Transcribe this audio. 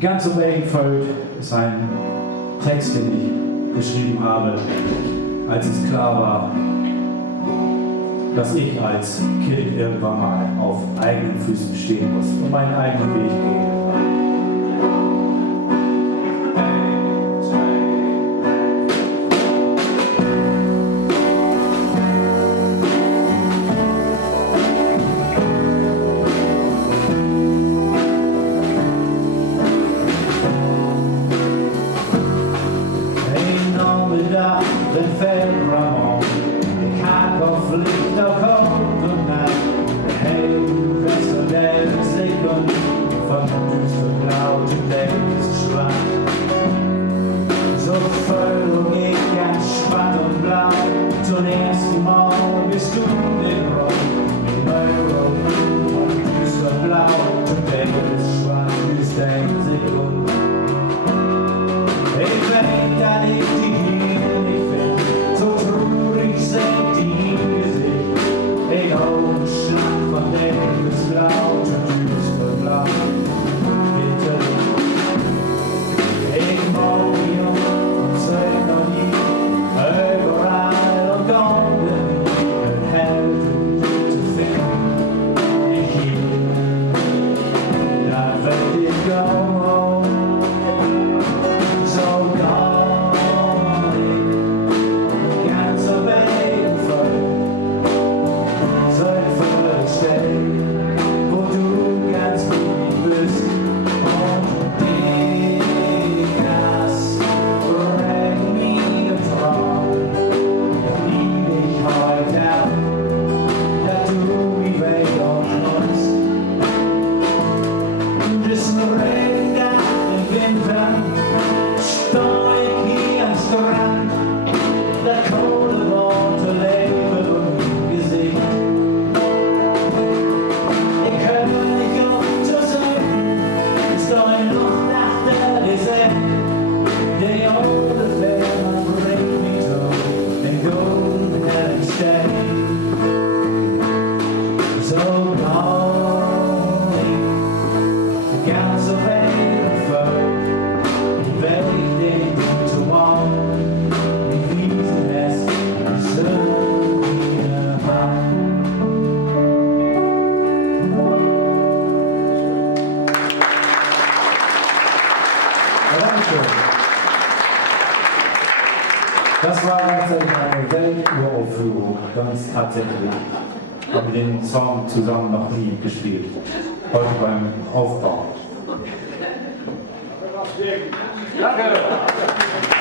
Ganz um Regenfeld ist ein Text, den ich geschrieben habe, als es klar war, dass ich als Kind irgendwann mal auf eigenen Füßen stehen muss und meinen eigenen Weg gehen. Den Fellramon, den Kackerflicht auf Kopfnacht, der hellen Rest der Sekunden von düsterblau zum Lebensstrand. So völlig ich entspannt und blau, zum ersten Mal bist du den Rock, mit Euro und düsterblau zum Lebensstrand ist der Sekunden. Ich weiß, dass ich die Das war gleichzeitig eine Welturaufführung, ganz tatsächlich. Haben wir den Song zusammen noch nie gespielt. Heute beim Aufbau. Danke!